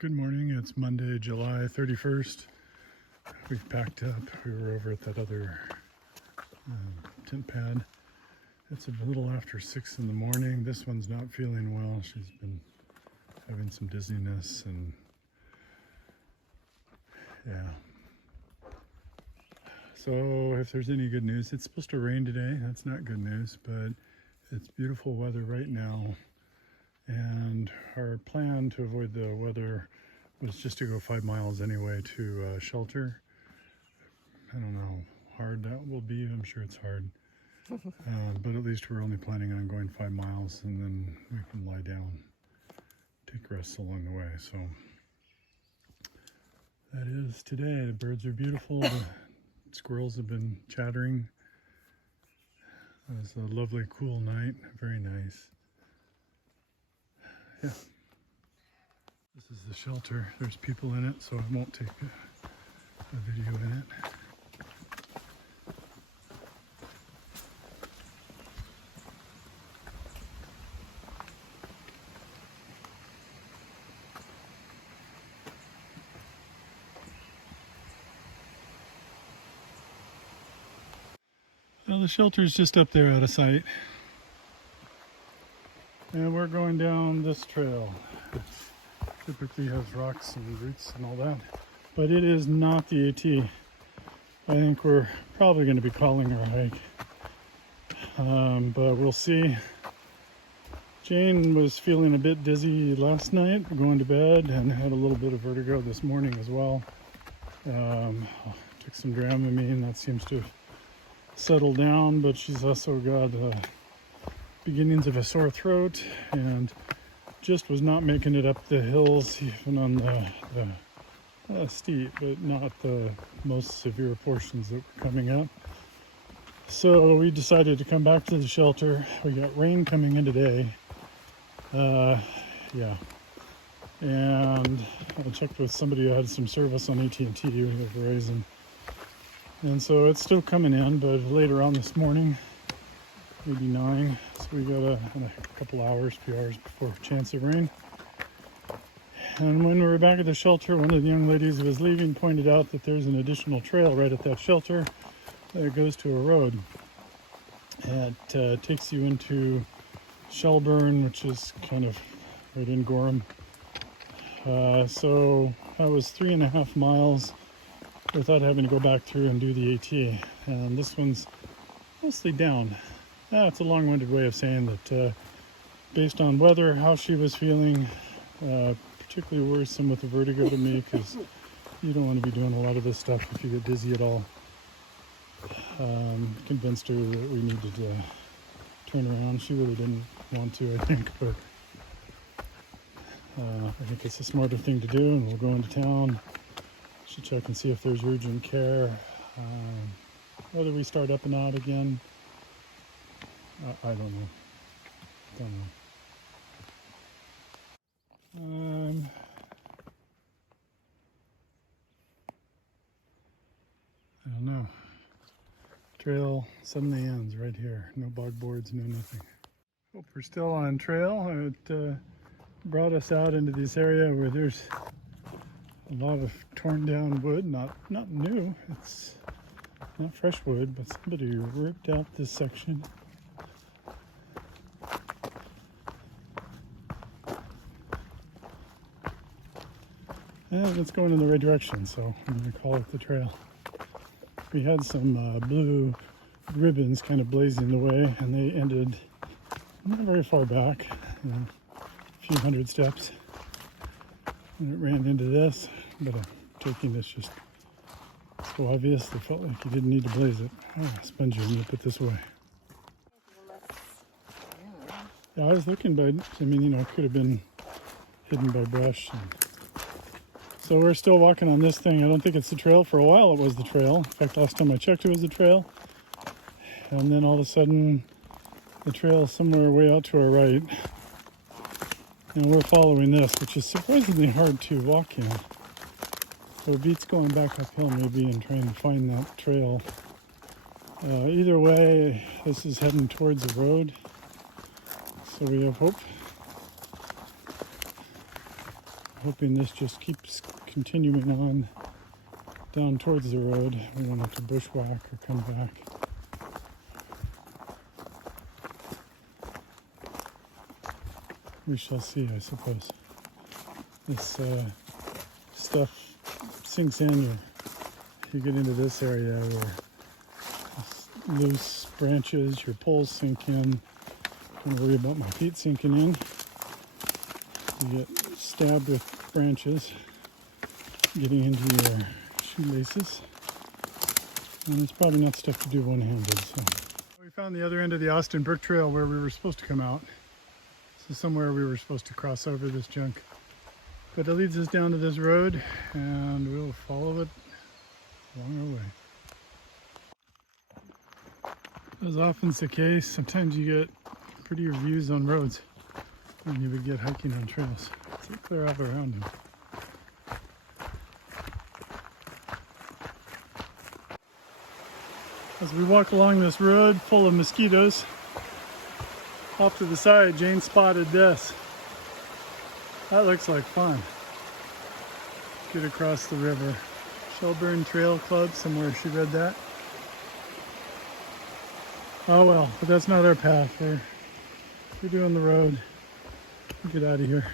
Good morning. It's Monday, July 31st. We've packed up. We were over at that other tent pad. It's a little after 6 in the morning. This one's not feeling well. She's been having some dizziness and yeah. So if there's any good news, it's supposed to rain today. That's not good news, but it's beautiful weather right now. And our plan to avoid the weather was just to go 5 miles anyway to shelter. I don't know how hard that will be. I'm sure it's hard. But at least we're only planning on going 5 miles and then we can lie down, take rests along the way. So that is today. The birds are beautiful. The squirrels have been chattering. It was a lovely, cool night. Very nice. Yeah. This is the shelter. There's people in it, so I won't take a video in it. Well, the shelter's just up there out of sight. And we're going down this trail. It typically has rocks and roots and all that. But it is not the AT. I think we're probably going to be calling our hike. But we'll see. Jane was feeling a bit dizzy last night going to bed and had a little bit of vertigo this morning as well. Took some Dramamine. That seems to have settled down, but she's also got beginnings of a sore throat and just was not making it up the hills, even on the steep, but not the most severe portions that were coming up. So we decided to come back to the shelter. We got rain coming in today. Yeah. And I checked with somebody who had some service on AT&T with Verizon. And so it's still coming in, but later on this morning, maybe 9. So we got a couple hours, few hours before chance of rain. And when we were back at the shelter, one of the young ladies who was leaving pointed out that there's an additional trail right at that shelter that goes to a road. It takes you into Shelburne, which is kind of right in Gorham. So that was 3.5 miles without having to go back through and do the AT. And this one's mostly down. It's a long-winded way of saying that based on weather, how she was feeling, particularly worrisome with the vertigo to me, because you don't want to be doing a lot of this stuff if you get dizzy at all. Convinced her that we needed to turn around. She really didn't want to, I think, but I think it's a smarter thing to do, and we'll go into town. Should check and see if there's urgent care. Whether we start up and out again, I don't know. I don't know. Trail suddenly ends right here. No bog boards, no nothing. Hope we're still on trail. It brought us out into this area where there's a lot of torn down wood. Not new. It's not fresh wood, but somebody ripped out this section. And it's going in the right direction, so I'm going to call it the trail. We had some blue ribbons kind of blazing the way, and they ended not very far back, a few hundred steps. And it ran into this, but I'm taking this just so obvious, I felt like you didn't need to blaze it. Spongy, I'm going to put this away. Yeah, I was looking, but I mean, it could have been hidden by brush. So we're still walking on this thing. I don't think it's the trail. For a while it was the trail. In fact, last time I checked it was the trail. And then all of a sudden the trail is somewhere way out to our right. And we're following this, which is surprisingly hard to walk in. So it beats going back uphill maybe and trying to find that trail. Either way, this is heading towards a road. So we have hope. hoping this just keeps continuing on down towards the road. We won't have to bushwhack or come back. We shall see, I suppose. This stuff sinks in. You get into this area where loose branches, your poles sink in. Don't worry about my feet sinking in. You get stabbed with branches, getting into your shoelaces. And it's probably not stuff to do one-handed. So we found the other end of the Austin Brook Trail where we were supposed to come out. So somewhere we were supposed to cross over this junk. But it leads us down to this road, and we'll follow it along our way. As often is the case, sometimes you get prettier views on roads than you would get hiking on trails. So clear up around them. As we walk along this road full of mosquitoes, off to the side, Jane spotted this. That looks like fun. Get across the river. Shelburne Trail Club, somewhere she read that. Oh well, but that's not our path. We're doing the road. Get out of here.